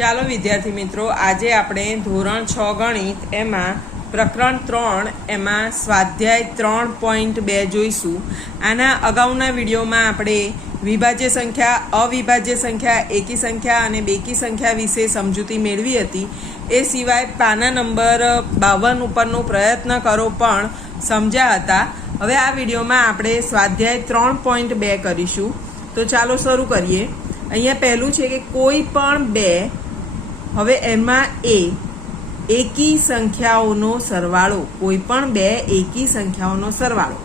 ચાલો વિદ્યાર્થી મિત્રો, આજે આપણે ધોરણ 6 ગણિત એમાં પ્રકરણ 3 એમાં સ્વાધ્યાય 3.2 જોઈશું। આના અગાઉના વિડીયોમાં આપણે વિભાજ્ય સંખ્યા, અવિભાજ્ય સંખ્યા, એકી સંખ્યા અને બેકી સંખ્યા વિશે સમજૂતી મેળવી હતી। એ સિવાય પાના નંબર 52 ઉપરનો પ્રયત્ન કરો પણ સમજ્યા હતા। હવે આ વિડીયોમાં આપણે સ્વાધ્યાય 3.2 કરીશું। તો ચાલો શરૂ કરીએ। અહીંયા પહેલું છે કે કોઈ પણ બે, હવે એમાં એકી સંખ્યાઓનો સરવાળો, કોઈ પણ બે એકી સંખ્યાઓનો સરવાળો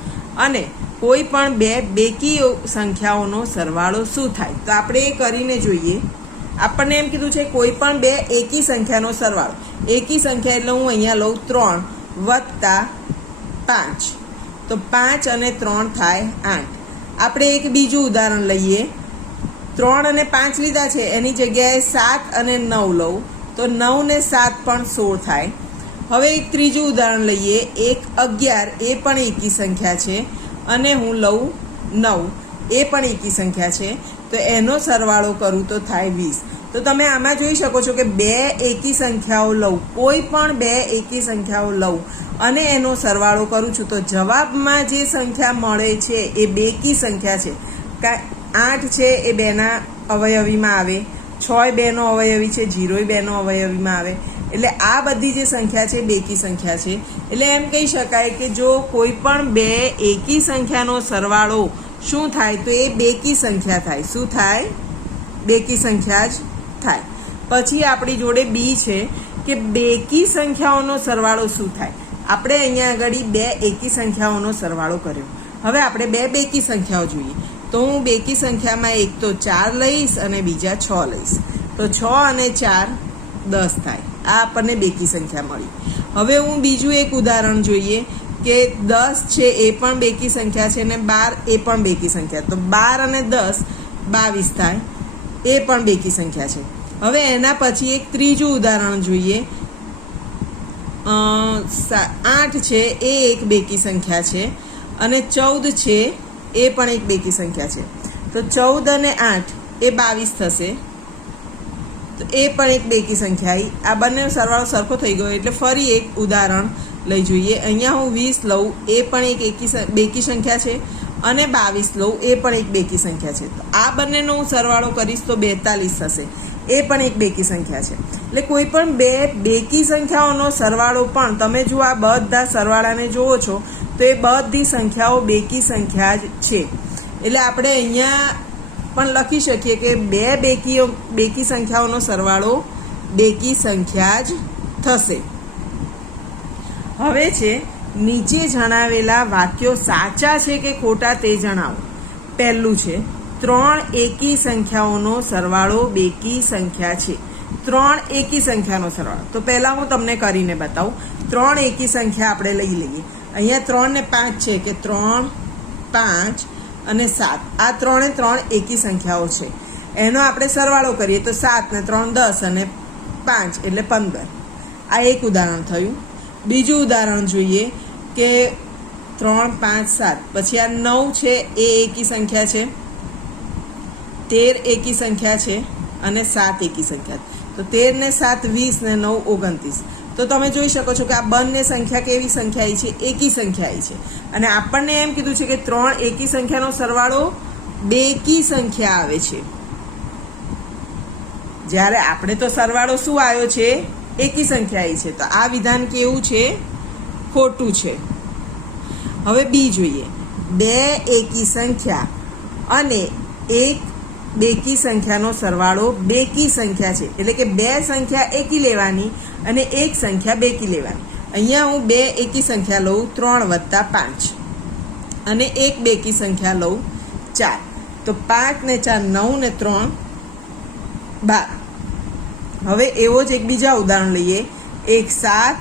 અને કોઈ પણ બે બેકી સંખ્યાઓનો સરવાળો શું થાય, તો આપણે એ કરીને જોઈએ। આપણને એમ કીધું છે કોઈ પણ બે એકી સંખ્યાનો સરવાળો, એકી સંખ્યા એટલે હું અહીંયા લઉં 3 વત્તા 5, તો 5 અને 3 થાય 8। આપણે એક બીજું ઉદાહરણ લઈએ। 3 અને 5 લીધા છે, એની જગ્યાએ 7 અને 9 લઉં તો 9 ને 7 પણ 16 થાય। હવે એક ત્રીજું ઉદાહરણ લઈએ। 1 11 એ પણ એકી સંખ્યા છે અને હું લઉં 9, એ પણ એકી સંખ્યા છે, તો એનો સરવાળો કરું તો થાય 20। તો તમે આમાં જોઈ શકો છો કે બે એકી સંખ્યાઓ લઉં, કોઈ પણ બે એકી સંખ્યાઓ લઉં અને એનો સરવાળો કરું છું તો જવાબમાં જે સંખ્યા મળે છે એ બેકી સંખ્યા છે। 8 છે એ 2ના અવયવીમાં આવે, 6 એ 2નો અવયવી છે, 0 એ 2નો અવયવીમાં આવે, એટલે આ બધી જે સંખ્યા છે બેકી સંખ્યા છે। એટલે એમ કહી શકાય કે જો કોઈ પણ બે એકી સંખ્યાનો સરવાળો શું થાય તો એ બેકી સંખ્યા થાય। શું થાય? બેકી સંખ્યા જ થાય। પછી આપણી જોડે બી છે કે બેકી સંખ્યાઓનો સરવાળો શું થાય। આપણે અહીંયા આગળ બે એકી સંખ્યાઓનો સરવાળો કર્યો, હવે આપણે બે બેકી સંખ્યાઓ જોઈએ। તો હું બેકી સંખ્યામાં એક તો 4 લઈશ અને બીજા 6 લઈશ, તો 6 અને 4 10 થાય। આ આપણને બેકી સંખ્યા મળી। હવે હું બીજું એક ઉદાહરણ જોઈએ કે 10 છે એ પણ બેકી સંખ્યા છે અને 12 એ પણ બેકી સંખ્યા, તો 12 અને 10 22 થાય, એ પણ બેકી સંખ્યા છે। હવે એના પછી એક ત્રીજું ઉદાહરણ જોઈએ। 8 છે એ એક બેકી સંખ્યા છે અને 14 છે એ પણ એક બેકી સંખ્યા છે, તો 14 અને 8 એ 22 થશે, તો એ પણ એક બેકી સંખ્યા આવી। આ બંને સરવાળો સરખો થઈ ગયો એટલે ફરી એક ઉદાહરણ લઈ જોઈએ। અહીંયા હું 20 લઉં, એ પણ એક બેકી સંખ્યા છે અને 22 લઉં, એ પણ એક બેકી સંખ્યા છે, તો આ બંનેનો હું સરવાળો કરીશ તો 42 થશે, એ પણ એક બેકી સંખ્યા છે। એટલે કોઈ પણ બે બેકી સંખ્યાઓનો સરવાળો પણ તમે જો આ બધા સરવાળાને જુઓ છો તો એ બધી સંખ્યાઓ બેકી સંખ્યા જ છે। એટલે આપણે અહીંયા પણ લખી શકીએ કે બે બેકી સંખ્યાઓનો સરવાળો બેકી સંખ્યા જ થશે। હવે છે નીચે જણાવેલા વાક્યો સાચા છે કે ખોટા તે જણાવો। પહેલું છે 3 એકી સંખ્યાઓનો સરવાળો બેકી સંખ્યા છે। 3 એકી સંખ્યાનો સરવાળો, તો પહેલાં હું તમને કરીને બતાવું। 3 એકી સંખ્યા આપણે લઈ લઈએ। અહીંયા 3 ને 5 છે કે 3, 5 અને 7, આ 3 એ 3 એકી સંખ્યાઓ છે, એનો આપણે સરવાળો કરીએ તો 7 ને 3 10 અને 5 એટલે 15। આ એક ઉદાહરણ થયું। બીજું ઉદાહરણ જોઈએ કે 3, 5, 7, પછી આ 9 છે એ એકી સંખ્યા છે, 13 એકી સંખ્યા છે અને 7 એકી સંખ્યા, તો 13 ને 7 20 ને 9 29। તો તમે જોઈ શકો છો કે આ બંને સંખ્યા કેવી સંખ્યા આવી છે? એકી સંખ્યા આવી છે। અને આપણને એમ કીધું છે કે 3 એકી સંખ્યાનો સરવાળો બેકી સંખ્યા આવે છે, જ્યારે આપણે તો સરવાળો શું આવ્યો છે? એકી સંખ્યા આવી છે, તો આ વિધાન કેવું છે? ખોટું છે। હવે બી જોઈએ। બે એકી સંખ્યા અને એક બેકી સંખ્યાનો સરવાળો બેકી સંખ્યા છે, એટલે કે બે સંખ્યા એકી લેવાની અને એક સંખ્યા બેકી લેવાની। અહીંયા હું બે એકી સંખ્યા લઉં 3 વત્તા 5 અને એક બેકી સંખ્યા લઉં 4, તો 5 ને 4 9 ને 3 12। હવે એવો જ એક બીજા ઉદાહરણ લઈએ। 1 7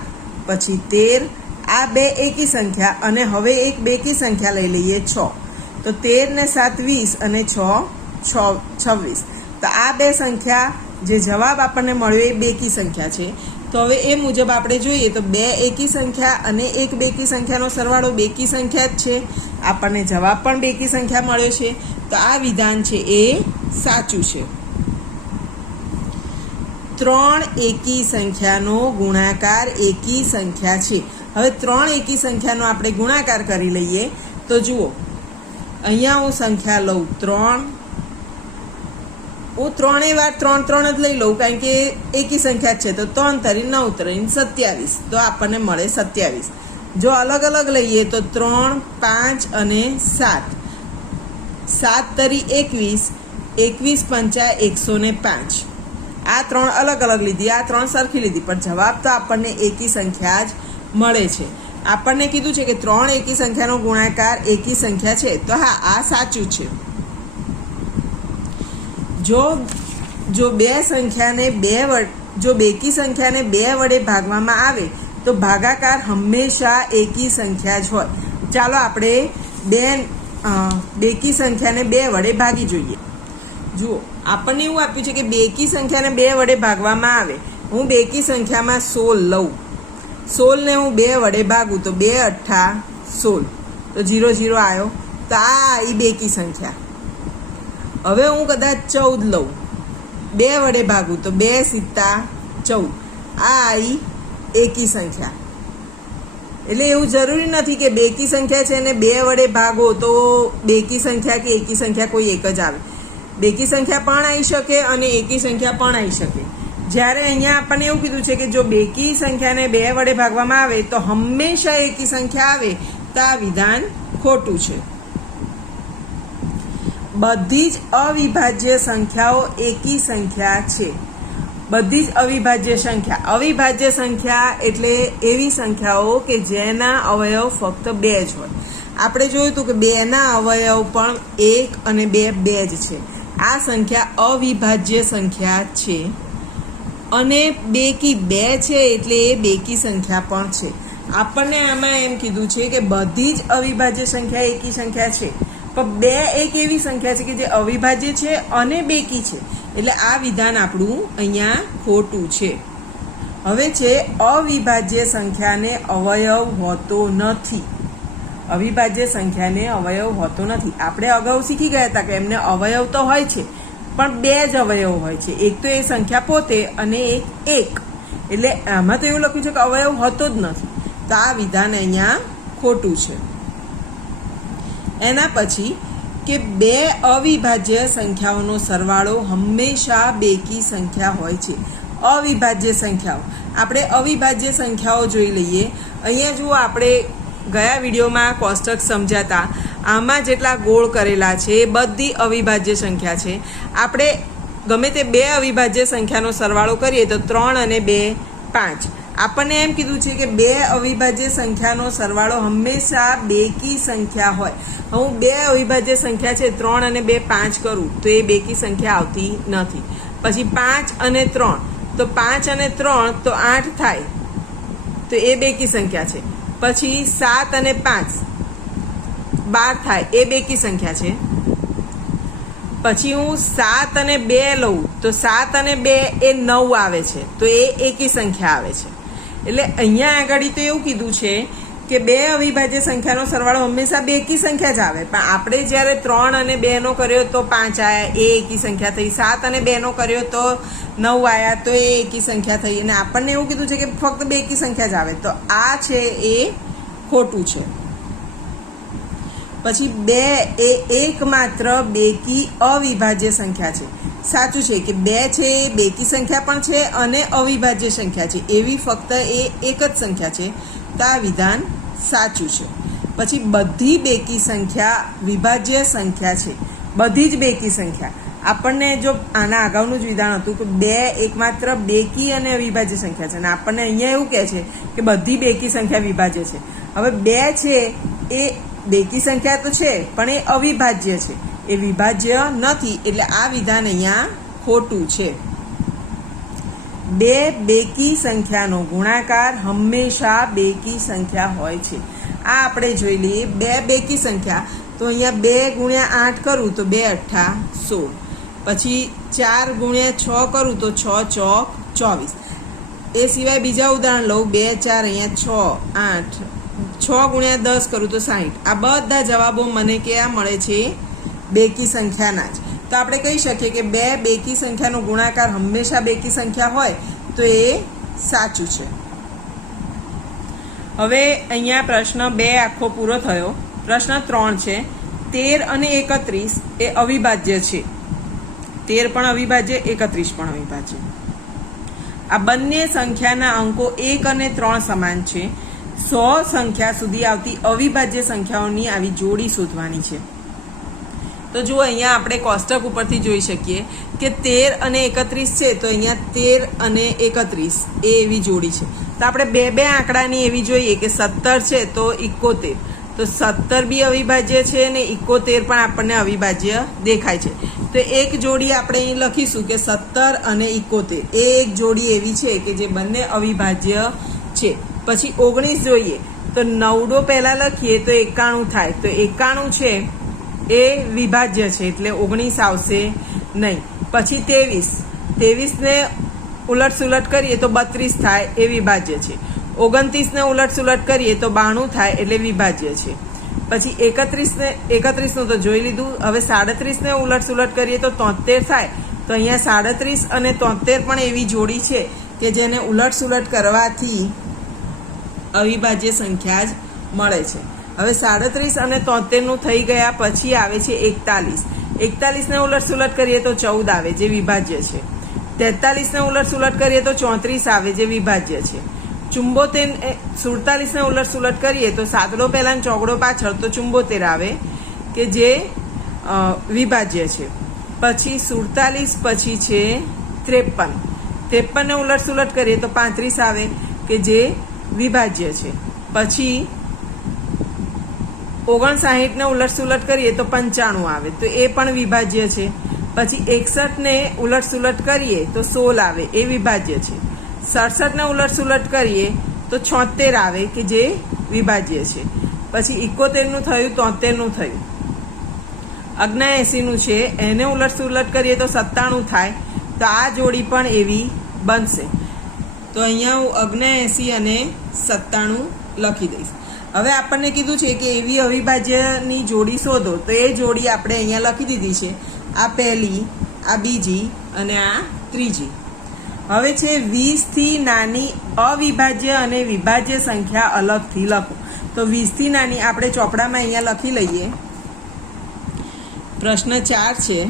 પછી 13, આ બે એકી સંખ્યા અને હવે એક બેકી સંખ્યા લઈ લઈએ 6, તો 13 ને 7 20 અને 6 26। તો આ બે સંખ્યા જે જવાબ આપણને મળ્યો એ બેકી સંખ્યા છે। તો હવે એ મુજબ આપણે જોઈએ તો બે એકી સંખ્યા અને એક બેકી સંખ્યાનો સરવાળો બેકી સંખ્યા જ છે, આપણને જવાબ પણ બેકી સંખ્યા મળ્યો છે, તો આ વિધાન છે એ સાચું છે। ત્રણ એકી સંખ્યાનો ગુણાકાર એકી સંખ્યા છે. હવે ત્રણ એકી સંખ્યાનો આપણે ગુણાકાર કરી લઈએ. તો જુઓ, અહીંયા હું સંખ્યા લઉં 3. હું ત્રણેય વાર 3 3 જ લઈ લઉં, કારણ કે એકી સંખ્યા છે. તો 3 તરી 9 તરી 27, તો આપણને મળે 27. જો અલગ અલગ લઈએ તો 3 5 અને 7. 7 તરી 21, 21 પંચા 105. આ ત્રણ અલગ અલગ લીધી, આ ત્રણ સરખી લીધી, પણ જવાબ તો આપણને એકી સંખ્યા જ મળે છે. આપણને કીધું છે કે ત્રણ એકી સંખ્યાનો ગુણાકાર એકી સંખ્યા છે. તો હા, આ સાચું છે. જો બેકી સંખ્યાને 2 વડે ભાગવામાં આવે તો ભાગાકાર હંમેશા એકી સંખ્યા જ હોય. ચાલો આપણે બેકી સંખ્યાને 2 વડે ભાગી જોઈએ. જુઓ, આપણને એવું આપ્યું છે કે બેકી સંખ્યાને 2 વડે ભાગવામાં આવે. હું બેકી સંખ્યામાં 16 લઉં. 16 ને હું 2 વડે ભાગું તો 2 અઠ્ઠા 16, તો 0 0 આવ્યો. તો આ આવી બેકી સંખ્યા. હવે હું કદાચ 14 લઉં, 2 વડે ભાગું તો 2 સિત્તા 14, આ આવી એકી સંખ્યા. એટલે એવું જરૂરી નથી કે બેકી સંખ્યા છે ને 2 વડે ભાગો તો બેકી સંખ્યા કે એકી સંખ્યા કોઈ એક જ આવે. બેકી સંખ્યા પણ આવી શકે અને એકી સંખ્યા પણ આવી શકે. જ્યારે અહીંયા આપણને એવું કીધું છે કે જો બેકી સંખ્યાને 2 વડે ભાગવામાં આવે તો હંમેશા એકી સંખ્યા આવે, તો આ વિધાન ખોટું છે. બધી જ અવિભાજ્ય સંખ્યાઓ એકી સંખ્યા છે. બધી જ અવિભાજ્ય સંખ્યા એટલે એવી સંખ્યાઓ કે જેના અવયવ ફક્ત 2 જ હોય. આપણે જોયું હતું કે 2 ના અવયવ પણ 1 અને 2 જ છે. આ સંખ્યા અવિભાજ્ય સંખ્યા છે. અને બેકી 2 છે એટલે એ બેકી સંખ્યા પણ છે. આપણને આમાં એમ કીધું છે કે બધી જ અવિભાજ્ય સંખ્યા એકી સંખ્યા છે, પણ 2 એક એવી સંખ્યા છે કે જે અવિભાજ્ય છે અને બેકી છે. એટલે આ વિધાન આપણું અહીંયા ખોટું છે. હવે છે અવિભાજ્ય સંખ્યાને અવયવ હોતો નથી. અવિભાજ્ય સંખ્યાને અવયવ હોતો નથી. આપણે અગાઉ શીખી ગયા હતા કે એમને અવયવ તો હોય છે, પણ 2 જ અવયવ હોય છે. એક તો એ સંખ્યા પોતે અને એક. એટલે આમાં તો એવું લખ્યું છે કે અવયવ હોતો જ નથી. તો આ વિધાન અહીંયા ખોટું છે. એના પછી કે 2 અવિભાજ્ય સંખ્યાઓનો સરવાળો હંમેશા બેકી સંખ્યા હોય છે. અવિભાજ્ય સંખ્યાઓ, આપણે અવિભાજ્ય સંખ્યાઓ જોઈ લઈએ. અહીંયા જુઓ, આપણે ગયા વિડીયોમાં કોષ્ટક સમજાતા, આમાં જેટલા ગોળ કરેલા છે એ બધી અવિભાજ્ય સંખ્યા છે. આપણે ગમે તે 2 અવિભાજ્ય સંખ્યાનો સરવાળો કરીએ તો 3 અને 2 5. આપણને એમ કીધું છે કે 2 અવિભાજ્ય સંખ્યાનો સરવાળો હંમેશા બેકી સંખ્યા હોય. હું 2 અવિભાજ્ય સંખ્યા છે 3 અને 2 5 કરું તો એ બેકી સંખ્યા આવતી નથી. પછી 5 અને 3, તો 5 અને 3 તો 8 થાય, તો એ બેકી સંખ્યા છે. પછી 7 અને 5 12 થાય, એ બેકી સંખ્યા છે. પછી હું 7 અને 2 લઉં તો 7 અને 2 એ 9 આવે છે, તો એ એકી સંખ્યા આવે છે. એટલે અહીંયા આગળ તો એવું કીધું છે કે 2 અવિભાજ્ય સંખ્યાનો સરવાળો હંમેશા બેકી સંખ્યા જ આવે. પણ આપણે જ્યારે 3 અને 2 નો કર્યો તો 5 આવ્યા, એ એકી સંખ્યા થઈ. 7 અને 2 નો કર્યો તો 9 આવ્યા, તો એ એકી સંખ્યા થઈ. અને આપણને એવું કીધું છે કે ફક્ત બેકી સંખ્યા જ આવે. તો આ છે એ ખોટું છે. પછી 2 એ એકમાત્ર બેકી અવિભાજ્ય સંખ્યા છે. સાચું છે કે 2 છે એ બેકી સંખ્યા પણ છે અને અવિભાજ્ય સંખ્યા છે. એવી ફક્ત એ એક જ સંખ્યા છે. તો આ વિધાન સાચું છે. પછી બધી બેકી સંખ્યા વિભાજ્ય સંખ્યા છે. બધી જ બેકી સંખ્યા. આપણને જો આના અગાઉનું જ વિધાન હતું કે 2 એકમાત્ર બેકી અને અવિભાજ્ય સંખ્યા છે, અને આપણને અહીંયા એવું કહે છે કે બધી બેકી સંખ્યા વિભાજ્ય છે. હવે 2 છે એ બેકી સંખ્યા તો છે, પણ એ અવિભાજ્ય છે, એ વિભાજ્ય નથી. એટલે આ વિધાન અહીંયા ખોટું છે. 2 બેકી સંખ્યાનો ગુણાકાર હંમેશા બેકી સંખ્યા હોય છે. આ આપણે જોઈ લઈએ. 2 બેકી સંખ્યા, તો અહીંયા 2 ગુણ્યા 8 કરું તો 2 અઠ્ઠા 16. પછી 4 ગુણ્યા 6 કરું તો 6 ચોક 24. એ સિવાય બીજા ઉદાહરણ લઉં. 2 4 અહીંયા 6 8, 6 ગુણ્યા 10 કરું તો 60. આ બધા જવાબો મને ક્યાં મળે છે? બેકી સંખ્યાના જ. તો તો આપણે કહી શકીએ કે બે બેકી સંખ્યાનો ગુણાકાર હંમેશા બેકી સંખ્યા હોય તો એ સાચું છે. હવે અહીંયા પ્રશ્ન 2 આખો પૂરો થયો. પ્રશ્ન 3 છે 13 અને 31 એ અવિભાજ્ય છે. 13 પણ અવિભાજ્ય, 31 પણ અવિભાજ્ય. આ બંને સંખ્યાના અંકો 1 અને 3 સમાન છે. 100 સંખ્યા સુધી આવતી અવિભાજ્ય સંખ્યાઓની આવી જોડી શોધવાની છે. તો જુઓ અહીંયા આપણે કોષ્ટક ઉપરથી જોઈ શકીએ કે 13 અને 31 છે, તો અહીંયા 13 અને 31 એ એવી જોડી છે. તો આપણે બે આંકડાની એવી જોઈએ કે 17 છે તો 71, તો 17 બી અવિભાજ્ય છે અને 71 પણ આપણને અવિભાજ્ય દેખાય છે. તો એક જોડી આપણે અહીં લખીશું કે 17 અને 71 એ એક જોડી એવી છે કે જે બંને અવિભાજ્ય છે. પછી 19 જોઈએ તો 9 પહેલા લખીએ તો 91 થાય, તો 91 છે એ વિભાજ્ય છે એટલે 19 આવશે નહીં. પછી 23 ને ઉલટ સુલટ કરીએ તો 32 થાય એ વિભાજ્ય છે. 29 ને ઉલટ સુલટ કરીએ તો 92 થાય એટલે વિભાજ્ય છે. પછી 31 નું તો જોઈ લીધું. હવે 37 ને ઉલટ સુલટ કરીએ તો 73 થાય, તો અહીંયા 37 અને 73 પણ એવી જોડી છે કે જેને ઉલટ સુલટ કરવાથી અવિભાજ્ય સંખ્યા જ મળે છે. હવે 37 અને 73 નું થઈ ગયા પછી આવે છે 41 ને ઉલટ સુલટ કરીએ તો 14 આવે જે વિભાજ્ય છે. 43 ને ઉલટ સુલટ કરીએ તો 34 આવે જે વિભાજ્ય છે. 47 ને ઉલટ સુલટ કરીએ તો સાતડો પહેલા ચોગડો પાછળ તો 74 આવે કે જે વિભાજ્ય છે. પછી 47 પછી છે 53 ને ઉલટ સુલટ કરીએ તો 35 આવે કે જે વિભાજ્ય છે. પછી 59 ને ઉલટ સુલટ કરીએ તો 95 આવે તો એ પણ વિભાજ્ય છે. પછી 61 ને ઉલટ સુલટ કરીએ તો 16 આવે એ વિભાજ્ય છે. 67 ને ઉલટ સુલટ કરીએ તો 76 આવે કે જે વિભાજ્ય છે. પછી 71 નું થયું, 73 નું થયું. 79 નું છે એને ઉલટ સુલટ કરીએ તો 97 થાય, તો આ જોડી પણ એવી બનશે. તો અહીંયા હું 79 અને 97 લખી દઈશ. હવે આપણને કીધું છે કે એવી અવિભાજ્યની જોડી શોધો, તો એ જોડી આપણે અહીંયા લખી દીધી છે. આ પહેલી, આ બીજી અને આ ત્રીજી. હવે છે 20 થી નાની અવિભાજ્ય અને વિભાજ્ય સંખ્યા અલગથી લખો. તો 20 થી નાની આપણે ચોપડામાં અહીંયા લખી લઈએ. પ્રશ્ન 4 છે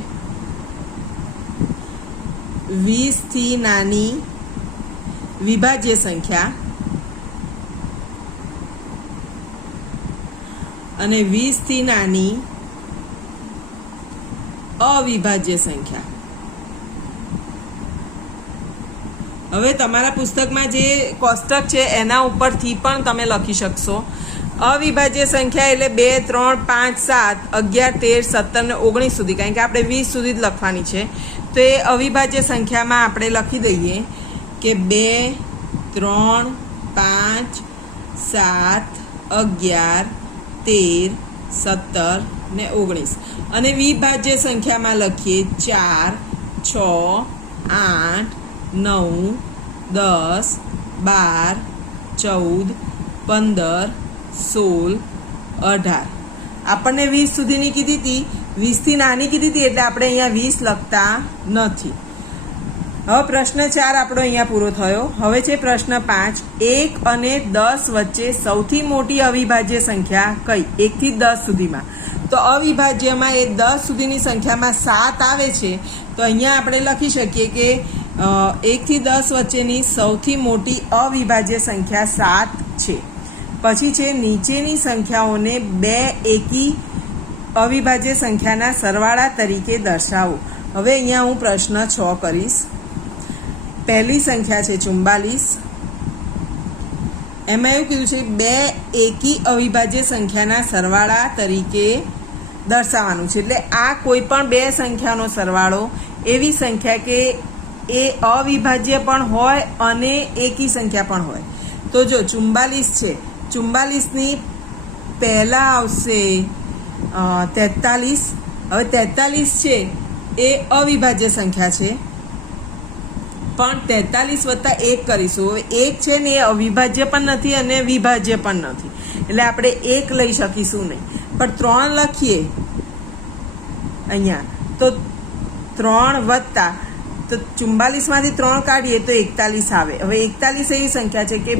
20 થી નાની વિભાજ્ય સંખ્યા અને 20 થી નાની અવિભાજ્ય સંખ્યા. હવે તમારા પુસ્તકમાં જે કોષ્ટક છે એના ઉપરથી પણ તમે લખી શકશો. અવિભાજ્ય સંખ્યા એટલે 2, 3, 5, 7, 11, 13, 17 ને 19 સુધી, કારણ કે આપણે 20 સુધી જ લખવાની છે. તો એ અવિભાજ્ય સંખ્યામાં આપણે લખી દઈએ કે 2, 3, 5, 7, 11, 13, 17 ને 19. અને વિભાજ્ય સંખ્યામાં લખીએ 4, 6, 8, 9, 10, 12, 14, 15, 16, 18. આપણને 20 સુધીની કીધી હતી, 20 થી નાની કીધી હતી એટલે આપણે અહીંયા 20 લખતા નથી. હવે પ્રશ્ન 4 આપણો અહીંયા પૂરો થયો. હવે છે પ્રશ્ન 5. 1 અને 10 વચ્ચે સૌથી મોટી અવિભાજ્ય સંખ્યા કઈ? 1 થી 10 સુધીમાં. તો અવિભાજ્યમાં એ 10 સુધીની સંખ્યામાં 7 આવે છે. તો અહીંયા આપણે લખી શકીએ કે 1 થી 10 વચ્ચેની સૌથી મોટી અવિભાજ્ય સંખ્યા 7 છે. પછી છે નીચેની સંખ્યાઓને 2 એકી અવિભાજ્ય સંખ્યાના સરવાળા તરીકે દર્શાવો. હવે અહીંયા હું પ્રશ્ન 6 કરીશ. પહેલી સંખ્યા છે 44. એમાં એવું કીધું છે 2 એકી અવિભાજ્ય સંખ્યાના સરવાળા તરીકે દર્શાવવાનું છે. એટલે આ કોઈ પણ 2 સંખ્યાનો સરવાળો એવી સંખ્યા કે એ અવિભાજ્ય પણ હોય અને એકી સંખ્યા પણ હોય. તો જો 44 છે, 44ની પહેલા આવશે 43. હવે 43 છે એ અવિભાજ્ય સંખ્યા છે, પણ 43 વત્તા 1 કરીશું. હવે 1 છે ને એ અવિભાજ્ય પણ નથી અને વિભાજ્ય પણ નથી, એટલે આપણે 1 લઈ શકીશું નહીં. પણ 3 લખીએ અહીંયા તો 3 વત્તા તો 44માંથી 3 કાઢીએ તો 41 આવે. હવે 41 એવી સંખ્યા છે કે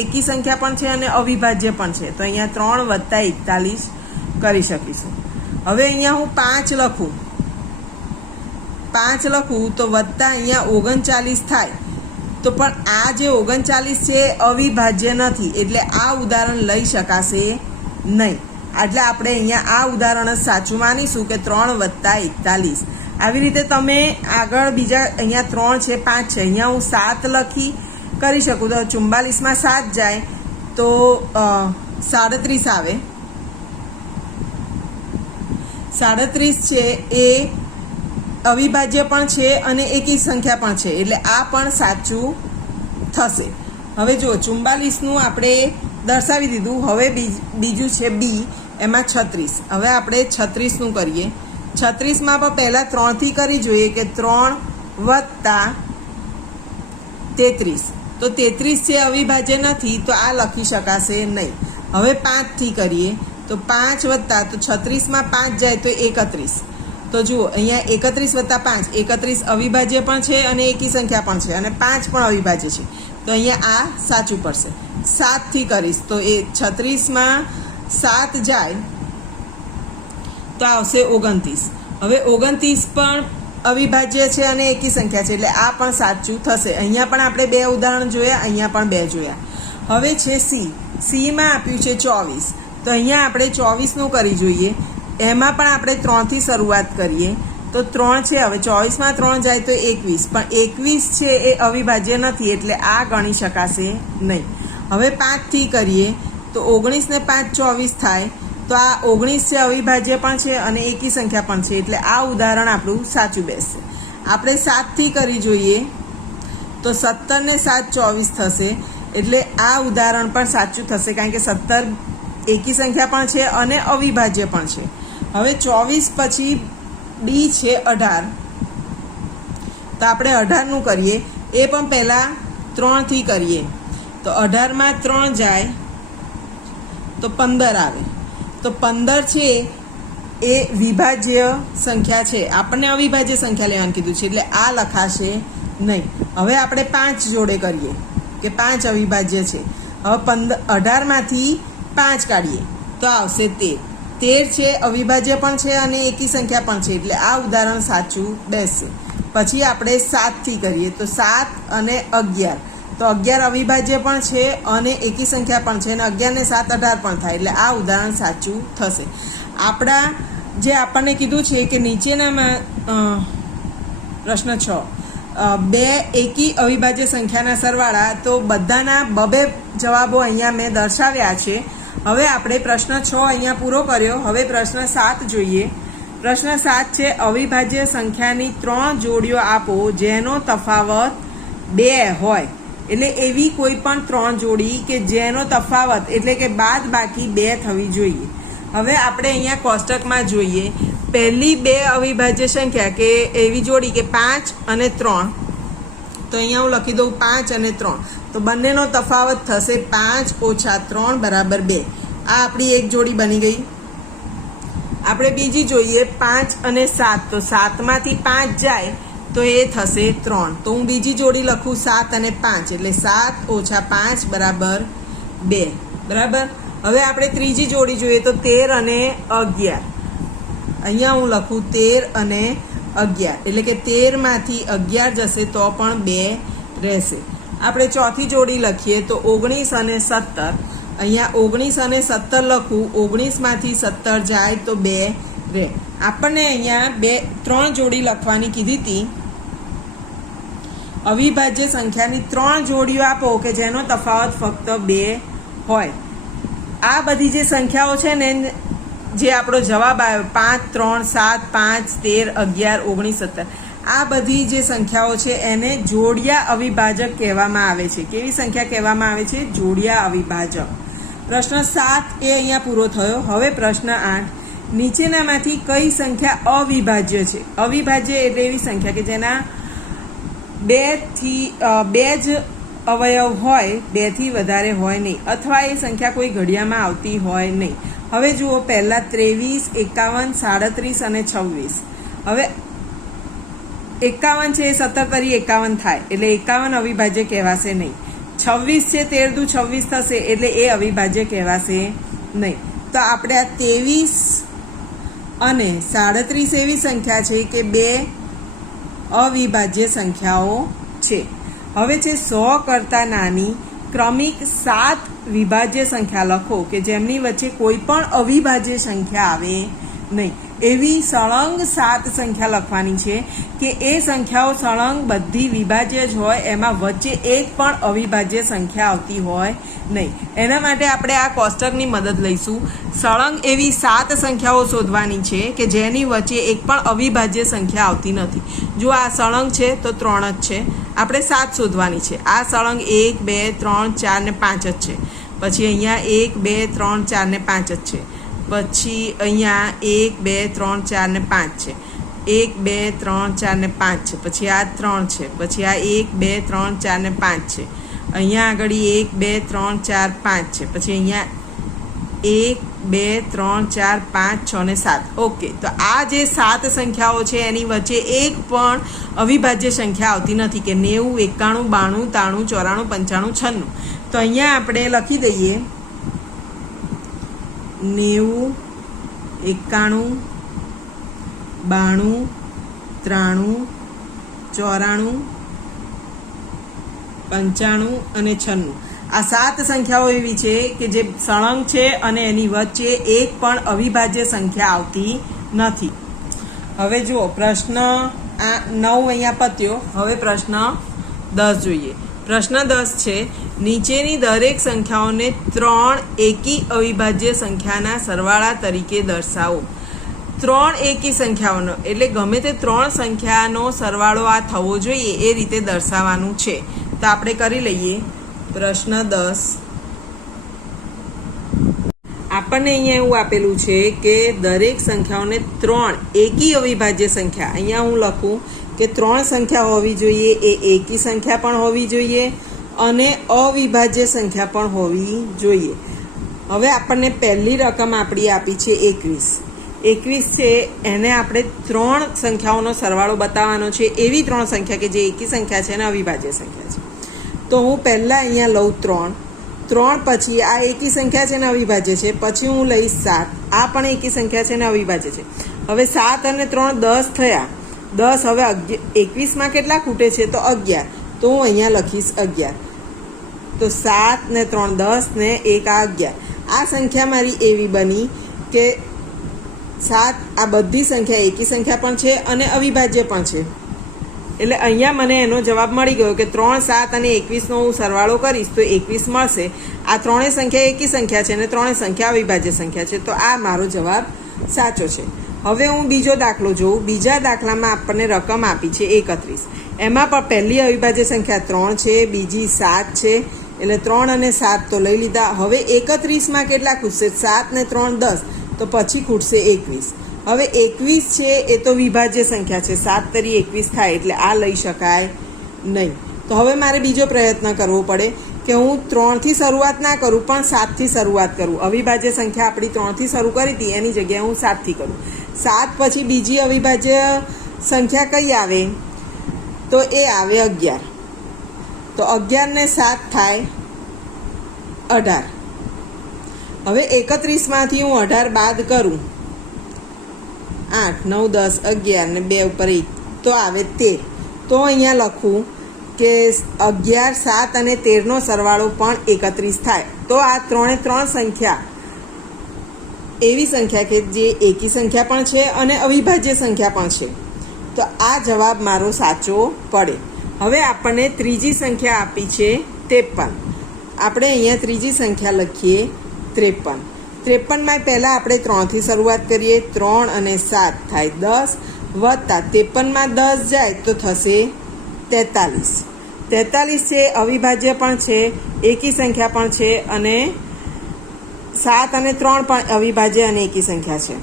એકી સંખ્યા પણ છે અને અવિભાજ્ય પણ છે, તો અહીંયા 3 વત્તા 41 કરી શકીશું. હવે અહીંયા હું 5 લખું તો વત્તા અહીંયા 39 થાય, તો પણ આ જે 39 છે અવિભાજ્ય નથી, એટલે આ ઉદાહરણ લઈ શકાશે નહીં. એટલે આપણે અહીંયા આ ઉદાહરણ જ સાચું માનીશું કે 3 વત્તા 41. આવી રીતે તમે આગળ બીજા અહીંયા 3 છે 5 છે, અહીંયા હું 7 લખી કરી શકું. તો 44માં 7 જાય તો 37 આવે. 37 છે એ અવિભાજ્ય પણ છે અને એકી સંખ્યા પણ છે, એટલે આ પણ સાચું થશે. હવે જો 44નું આપણે દર્શાવી દીધું. હવે બીજું છે બી, એમાં 36. હવે આપણે 36નું કરીએ. 36માં પણ પહેલાં 3થી કરી જોઈએ કે 3 વત્તા 33. તો 33 છે અવિભાજ્ય નથી, તો આ લખી શકાશે નહીં. હવે 5થી કરીએ તો 5 વત્તા તો 36માં 5 જાય તો 31. તો જુઓ અહીંયા 31 વત્તા 5, 31 અવિભાજ્ય પણ છે અને એકી સંખ્યા પણ છે અને 5 પણ અવિભાજ્ય છે, તો અહીંયા આ સાચું પડશે. 7થી કરીશ તો એ 36માં 7 જાય તો આવશે 29. હવે 29 પણ અવિભાજ્ય છે અને એકી સંખ્યા છે, એટલે આ પણ સાચું થશે. અહીંયા પણ આપણે 2 ઉદાહરણ જોયા, અહીંયા પણ 2 જોયા. હવે છે સીમાં આપ્યું છે 24, તો અહીંયા આપણે 24નું કરી જોઈએ. એમાં પણ આપણે 3થી શરૂઆત કરીએ તો 3 છે. હવે 24માં 3 જાય તો 21, પણ 21 છે એ અવિભાજ્ય નથી, એટલે આ ગણી શકાશે નહીં. હવે 5થી કરીએ તો 19 ને 5 24 થાય, તો આ 19 છે અવિભાજ્ય પણ છે અને એકી સંખ્યા પણ છે, એટલે આ ઉદાહરણ આપણું સાચું બેસશે. આપણે 7થી કરી જોઈએ તો 17 ને 7 24 થશે, એટલે આ ઉદાહરણ પણ સાચું થશે, કારણ કે 17 એકી સંખ્યા પણ છે અને અવિભાજ્ય પણ છે. હવે 24 પછી ડી છે 18, તો આપણે 18નું કરીએ. એ પણ પહેલાં 3થી કરીએ તો 18માં 3 જાય તો 15 આવે. તો 15 છે એ વિભાજ્ય સંખ્યા છે, આપણને અવિભાજ્ય સંખ્યા લેવાનું કીધું છે, એટલે આ લખાશે નહીં. હવે આપણે 5 જોડે કરીએ કે 5 અવિભાજ્ય છે. હવે 18માંથી 5 કાઢીએ તો આવશે 13. 13 છે અવિભાજ્ય પણ છે અને એકી સંખ્યા પણ છે, એટલે આ ઉદાહરણ સાચું બેસશે. પછી આપણે 7થી કરીએ તો 7 અને 11, તો 11 અવિભાજ્ય પણ છે અને એકી સંખ્યા પણ છે, અને 11 ને 7 18 પણ થાય, એટલે આ ઉદાહરણ સાચું થશે. આપણા જે આપણને કીધું છે કે નીચેનામાં પ્રશ્ન 6 2 એકી અવિભાજ્ય સંખ્યાના સરવાળા, તો બધાના 2 જવાબો અહીંયા મેં દર્શાવ્યા છે. હવે આપણે પ્રશ્ન 6 અહીંયા પૂરો કર્યો. હવે પ્રશ્ન 7 જોઈએ. પ્રશ્ન 7 છે અવિભાજ્ય સંખ્યાની 3 જોડીઓ આપો જેનો તફાવત 2 હોય. એટલે એવી કોઈ પણ 3 જોડી કે જેનો તફાવત એટલે કે બાદ બાકી 2 થવી જોઈએ. હવે આપણે અહીંયા કોષ્ટકમાં જોઈએ. પહેલી 2 અવિભાજ્ય સંખ્યા કે એવી જોડી કે 5 અને 3, તો અહીંયા હું લખી દઉં 5 અને 3, તો બંનેનો તફાવત થશે 5 ઓછા 3 બરાબર 2. આ આપણી એક જોડી બની ગઈ. આપણે બીજી જોઈએ 5 અને 7, તો 7માંથી 5 જાય તો એ થશે 3, તો હું બીજી જોડી લખું 7 અને 5, એટલે 7 ઓછા 5 બરાબર 2. બરાબર. હવે આપણે ત્રીજી જોડી જોઈએ તો 13 અને 11, અહીંયા હું લખું 13 અને 11, એટલે કે 13માંથી 11 જશે તો પણ 2 રહેશે. આપણે ચોથી જોડી લખીએ તો 19 અને 17, અહીંયા 19 અને 17 લખું, 19માંથી 17 જાય તો 2 રહે. આપણને અહીંયા 3 જોડી લખવાની કીધી હતી. અવિભાજ્ય સંખ્યાની 3 જોડીઓ આપો કે જેનો તફાવત ફક્ત 2 હોય. આ બધી જે સંખ્યાઓ છે ને, જે આપણો જવાબ આવ્યો 5 3 7 5 13 11 19 17, આ બધી જે સંખ્યાઓ છે એને જોડિયા અવિભાજક કહેવામાં આવે છે. કેવી સંખ્યા કહેવામાં આવે છે? જોડિયા અવિભાજક. પ્રશ્ન 7 એ અહીંયા પૂરો થયો. હવે પ્રશ્ન 8, નીચેનામાંથી કઈ સંખ્યા અવિભાજ્ય છે? અવિભાજ્ય એટલે એવી સંખ્યા કે જેના 2 જ અવયવ હોય, 2 થી વધારે હોય નહીં, અથવા એ સંખ્યા કોઈ ઘડિયામાં આવતી હોય નહીં. હવે જુઓ, પહેલાં 23 51 37 અને 26. હવે 51 છે એ 17 તરી 51 થાય એટલે 51 અવિભાજ્ય કહેવાશે નહીં. 26 છે 13 દુ 26 થશે એટલે એ અવિભાજ્ય કહેવાશે નહીં. તો આપણે આ 23 અને 37 એવી સંખ્યા છે કે બે અવિભાજ્ય સંખ્યાઓ છે. હવે છે 100 કરતાં નાની ક્રમિક 7 વિભાજ્ય સંખ્યા લખો કે જેમની વચ્ચે કોઈ પણ અવિભાજ્ય સંખ્યા આવે નહીં. એવી સળંગ 7 સંખ્યા લખવાની છે કે એ સંખ્યાઓ સળંગ બધી વિભાજ્ય જ હોય, એમાં વચ્ચે એક પણ અવિભાજ્ય સંખ્યા આવતી હોય નહીં. એના માટે આપણે આ કોષ્ટકની મદદ લઈશું. સળંગ એવી 7 સંખ્યાઓ શોધવાની છે કે જેની વચ્ચે એક પણ અવિભાજ્ય સંખ્યા આવતી નથી. જો આ સળંગ છે તો 3 જ છે, આપણે 7 શોધવાની છે. આ સળંગ 1 2 3 4 ને 5 જ છે. પછી અહીંયા 1 2 3 4 ને 5 જ છે. પછી અહીંયા 1 2 3 4 ને 5 છે. 1 2 3 4 ને 5 છે. પછી આ 3 છે. પછી આ 1 2 3 4 ને 5 છે. અહીંયા આગળ 1 2 3 4 5 છે. પછી અહીંયા 1 2 3 4 5 6 ને 7. ઓકે, તો આ જે 7 સંખ્યાઓ છે એની વચ્ચે એક પણ અવિભાજ્ય સંખ્યા આવતી નથી કે 90 91 92 93 94 95 96. તો અહીંયા આપણે લખી દઈએ 90 91 92 93 94 95 અને 96. આ 7 સંખ્યાઓ એવી છે કે જે સળંગ છે અને એની વચ્ચે એક પણ અવિભાજ્ય સંખ્યા આવતી નથી. હવે જુઓ પ્રશ્ન આ 9 અહીંયા પત્યો. હવે પ્રશ્ન 10 જોઈએ. પ્રશ્ન 10 છે નીચેની દરેક સંખ્યાઓને 3 એકી અવિભાજ્ય સંખ્યાના સરવાળા તરીકે દર્શાવો. 3 એકી સંખ્યાઓનો એટલે ગમે તે 3 સંખ્યાનો સરવાળો આ થવો જોઈએ એ રીતે દર્શાવવાનું છે. તો આપણે કરી લઈએ. પ્રશ્ન 10 આપણને અહીંયા એવું આપેલું છે કે દરેક સંખ્યાઓને 3 એકી અવિભાજ્ય સંખ્યા, અહીંયા હું લખું કે 3 સંખ્યા હોવી જોઈએ, એ એકી સંખ્યા પણ હોવી જોઈએ અને અવિભાજ્ય સંખ્યા પણ હોવી જોઈએ. હવે આપણને પહેલી રકમ આપણી આપી છે 21. 21 છે એને આપણે 3 સંખ્યાઓનો સરવાળો બતાવવાનો છે. એવી 3 સંખ્યા કે જે એકી સંખ્યા છે અને અવિભાજ્ય સંખ્યા છે. તો હું પહેલાં અહીંયા લઉં 3, પછી આ એકી સંખ્યા છે ને અવિભાજ્ય છે. પછી હું લઈશ 7, આ પણ એકી સંખ્યા છે ને અવિભાજ્ય છે. હવે 7 અને 3 10 થયા. 10 હવે 21માં કેટલા ખૂટે છે તો 11. તો હું અહીંયા લખીશ 11. તો 7 ને 3 10 ને 1 આ 11. આ સંખ્યા મારી એવી બની કે 7 આ બધી સંખ્યા એકી સંખ્યા પણ છે અને અવિભાજ્ય પણ છે. એટલે અહીંયા મને એનો જવાબ મળી ગયો કે 3 7 અને 21નો હું સરવાળો કરીશ તો 21 મળશે. આ ત્રણેય સંખ્યા એકી સંખ્યા છે અને ત્રણેય સંખ્યા અવિભાજ્ય સંખ્યા છે. તો આ મારો જવાબ સાચો છે. હવે હું બીજો દાખલો જોઉં. બીજા દાખલામાં આપણને રકમ આપી છે 31. એમાં પણ પહેલી અવિભાજ્ય સંખ્યા 3 છે, બીજી 7 છે. એટલે 3 અને 7 તો લઈ લીધા. હવે 31માં કેટલા ખૂટશે? 7 ને 3 10, તો પછી ખૂટશે 21. હવે 21 છે એ તો વિભાજ્ય સંખ્યા છે, 7 તરી 21 થાય એટલે આ લઈ શકાય નહીં. તો હવે મારે બીજો પ્રયત્ન કરવો પડે કે હું 3થી શરૂઆત ના કરું પણ 7થી શરૂઆત કરું. અવિભાજ્ય સંખ્યા આપણી 3થી શરૂ કરી હતી એની જગ્યાએ હું 7થી કરું. 7 પછી બીજી અવિભાજ્ય સંખ્યા કઈ આવે? તો એ આવે 11. તો 11 ને 7 થાય 18. હવે 31માંથી હું 18 બાદ કરું, 8 9 10 11 ને 2 ઉપર 1 તો આવે 13. તો અહીંયા લખું કે 11 7 અને 13નો સરવાળો પણ 31 થાય. તો આ ત્રણે ત્રણ સંખ્યા એવી સંખ્યા કે જે એકી સંખ્યા પણ છે અને અવિભાજ્ય સંખ્યા પણ છે. તો આ જવાબ મારો સાચો પડે. હવે આપણને ત્રીજી સંખ્યા આપી છે 53. આપણે અહીંયા ત્રીજી સંખ્યા લખીએ 53. 53માં પહેલાં આપણે 3થી શરૂઆત કરીએ. 3 અને 7 થાય 10 વત્તા 53માં 10 જાય તો થશે 43. 43 છે અવિભાજ્ય પણ છે, એકી સંખ્યા પણ છે અને 7 અને 3 પણ અવિભાજ્ય અને એકી સંખ્યા છે.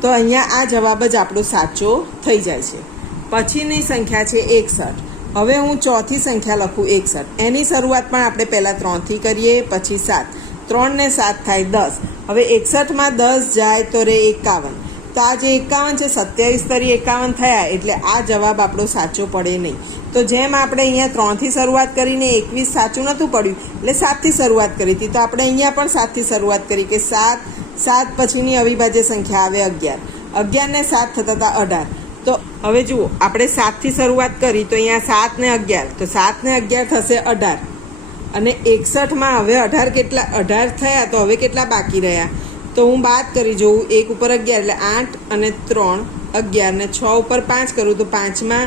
તો અહીંયા આ જવાબ જ આપણો સાચો થઈ જાય છે. પછીની સંખ્યા છે 61. હવે હું ચોથી સંખ્યા લખું 61. એની શરૂઆત પણ આપણે પહેલાં 3થી કરીએ, પછી 7. 3 ને 7 થાય 10. હવે 61માં 10 જાય તો રે 51. તો આ જે 51 છે 27 તરી 51 થયા, એટલે આ જવાબ આપણો સાચો પડે નહીં. તો જેમ આપણે અહીંયા 3 થી શરૂઆત કરીને 21 સાચું નહોતું પડ્યું એટલે 7 થી શરૂઆત કરી હતી, તો આપણે અહીંયા પણ 7 થી શરૂઆત કરી કે 7 પછીની અવિભાજ્ય સંખ્યા આવે 11. 11 ને 7 થતા હતા 18. તો હવે જુઓ, આપણે 7 થી શરૂઆત કરી તો અહીંયા 7 ને 11, તો 7 ને 11 થશે 18. અને 61માં હવે 18 કેટલા 18 થયા, તો હવે કેટલા બાકી રહ્યા? તો હું બાદ કરી જોઉં. 1 ઉપર 11 એટલે 8 અને 3 11 ને 6 ઉપર 5 કરું તો 5માં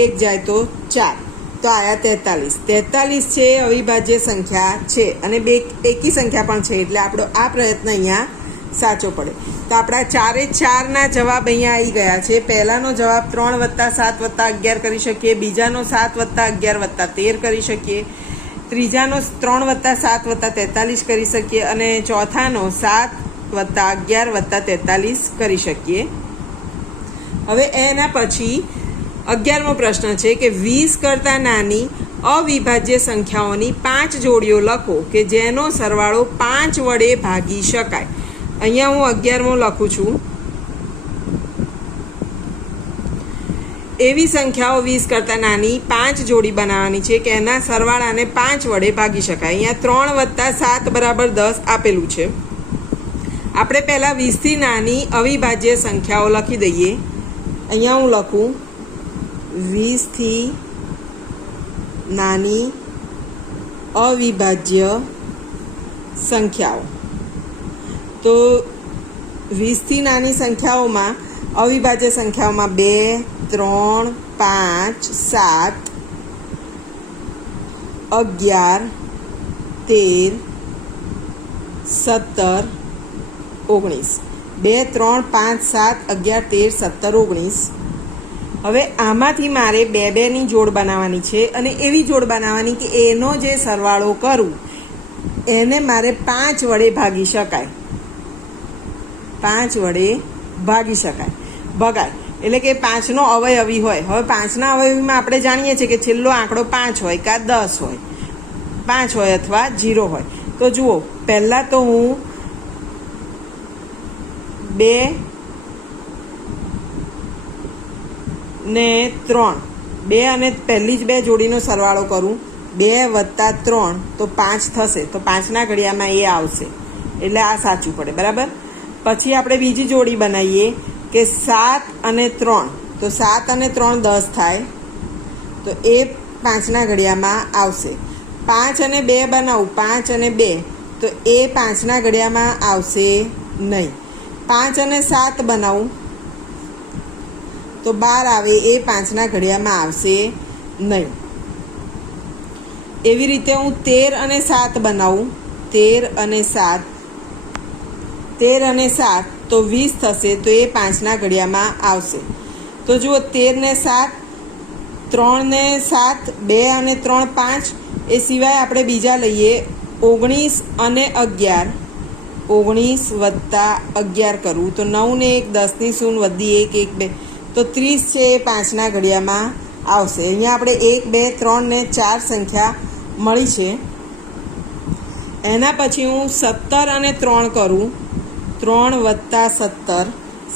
1 જાય તો 4, તો આયા 43. 43 છે અવિભાજ્ય સંખ્યા છે અને બે એકી સંખ્યા પણ છે, એટલે આપણો આ પ્રયત્ન અહીંયા સાચો પડે. તો આપણા 4 જવાબ અહીંયા આવી ગયા છે. પહેલાનો જવાબ 3 + 7 + 11 કરી શકીએ, બીજાનો 7 + 11 + 13 કરી શકીએ, ત્રીજાનો 3 + 7 + 43 કરી શકીએ અને ચોથાનો 7 + 11 + 43 કરી શકીએ. હવે એના પછી 11મો પ્રશ્ન છે કે 20 કરતાં નાની અવિભાજ્ય સંખ્યાઓની 5 જોડીઓ લખો કે જેનો સરવાળો 5 વડે ભાગી શકાય. અહીંયા હું 11મો લખું છું. એવી સંખ્યાઓ 20 કરતાં નાની 5 જોડી બનાવવાની છે કે એના સરવાળાને 5 વડે ભાગી શકાય. અહીંયા 3 + 7 = 10 આપેલું છે. આપણે પહેલાં 20 થી નાની અવિભાજ્ય સંખ્યાઓ લખી દઈએ. અહીંયા હું લખું 20 થી નાની અવિભાજ્ય સંખ્યાઓ. તો 20 થી નાની સંખ્યાઓમાં અવિભાજ્ય સંખ્યાઓમાં 2 3 5 7 11 13 17 19. 2 3 5 7 11 13 17 19. હવે આમાંથી મારે 2 ની જોડ બનાવવાની છે અને એવી જોડ બનાવવાની કે એનો જે સરવાળો કરું એને મારે 5 વડે ભાગી શકાય. 5 વડે ભાગી શકાય, ભગાય એટલે કે 5નો અવયવી હોય. હવે 5ના અવયવીમાં આપણે જાણીએ છીએ કે છેલ્લો આંકડો 5 હોય કાં 10 હોય, 5 હોય અથવા 0 હોય. તો જુઓ, પહેલાં તો હું 2 ને 3, 2 અને પહેલી જ 2 જોડીનો સરવાળો કરું, 2 + 3 તો 5 થશે. તો 5ના ઘડિયામાં એ આવશે એટલે આ સાચું પડે, બરાબર. પછી આપણે બીજી જોડી બનાવીએ કે 7 અને 3, તો 7 અને 3 10 થાય, તો એ 5ના ઘડિયામાં આવશે. 5 અને 2 બનાવું, 5 અને 2, તો એ 5ના ઘડિયામાં આવશે નહીં. 5 અને 7 બનાવું તો 12 આવે, એ 5ના ઘડિયામાં આવશે નહીં. એવી રીતે હું 13 અને 7 બનાવું, 13 અને 7 તો 20 થશે, તો એ 5ના ઘડિયામાં આવશે. તો જુઓ, 13 ને 7, 3 ને 7, 2 અને 3 5, એ સિવાય આપણે બીજા લઈએ 19 અને 11, 19 + 11 કરવું તો 9 ને 1 10 ની શૂન્ય વધી 1 1 2, તો 30 છે એ 5ના ઘડિયામાં આવશે. અહીંયા આપણે 1 2 3 ને 4 સંખ્યા મળી છે. એના પછી હું 17 અને 3 કરું, 3 + 17,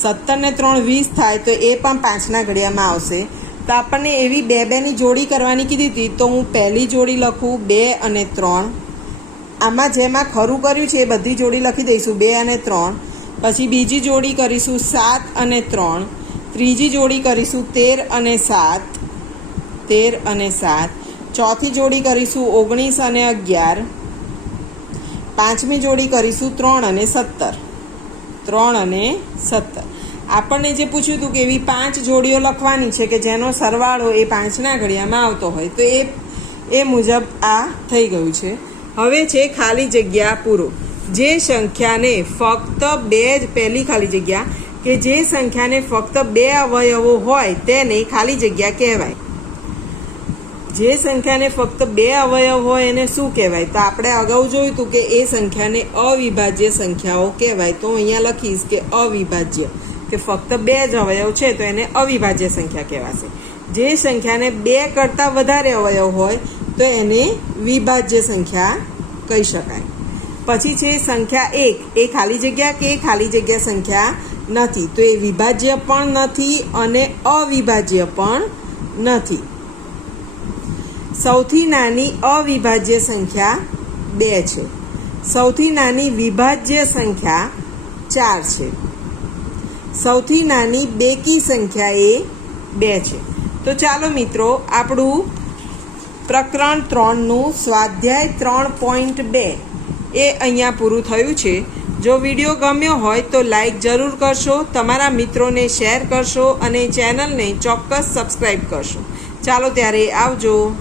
17 ને 3 20 થાય, તો એ પણ 5ના ઘડિયામાં આવશે. તો આપણને એવી 2 ની જોડી કરવાની કીધી હતી, તો હું પહેલી જોડી લખું 2 અને 3. આમાં જેમાં ખરું કર્યું છે એ બધી જોડી લખી દઈશું, 2 અને 3. પછી બીજી જોડી કરીશું 7 અને 3, ત્રીજી જોડી કરીશું 13 અને 7, 13 અને 7, ચોથી જોડી કરીશું 19 અને 11, પાંચમી જોડી કરીશું 3 અને 17, 3 અને 17. આપણને જે પૂછ્યું હતું કે એવી 5 જોડીઓ લખવાની છે કે જેનો સરવાળો એ 5ના ઘડિયામાં આવતો હોય, તો એ મુજબ આ થઈ ગયું છે. હવે છે ખાલી જગ્યા પૂરો. જે સંખ્યાને ફક્ત 2 પહેલી ખાલી જગ્યા કે જે સંખ્યાને ફક્ત 2 અવયવો હોય તેને ખાલી જગ્યા કહેવાય. જે સંખ્યાને ફક્ત 2 અવયવ હોય એને શું કહેવાય? તો આપણે અગાઉ જોયું હતું કે એ સંખ્યાને અવિભાજ્ય સંખ્યાઓ કહેવાય. તો અહીંયા લખીશ કે અવિભાજ્ય, કે ફક્ત 2 જ અવયવ છે તો એને અવિભાજ્ય સંખ્યા કહેવાશે. જે સંખ્યાને 2 કરતાં વધારે અવયવ હોય તો એને વિભાજ્ય સંખ્યા કહી શકાય. પછી છે સંખ્યા 1, એ ખાલી જગ્યા કે ખાલી જગ્યા સંખ્યા નથી, તો એ વિભાજ્ય પણ નથી અને અવિભાજ્ય પણ નથી. સૌથી નાની અવિભાજ્ય સંખ્યા 2 છે. સૌથી નાની વિભાજ્ય સંખ્યા 4 છે. સૌથી નાની બેકી સંખ્યા એ 2 છે. તો ચાલો મિત્રો, આપણું પ્રકરણ 3નું સ્વાધ્યાય 3.2 એ અહીંયા પૂરું થયું છે. જો વિડીયો ગમ્યો હોય તો લાઈક જરૂર કરશો, તમારા મિત્રોને શેર કરશો અને ચેનલને ચોક્કસ સબસ્ક્રાઈબ કરશો. ચાલો ત્યારે, આવજો.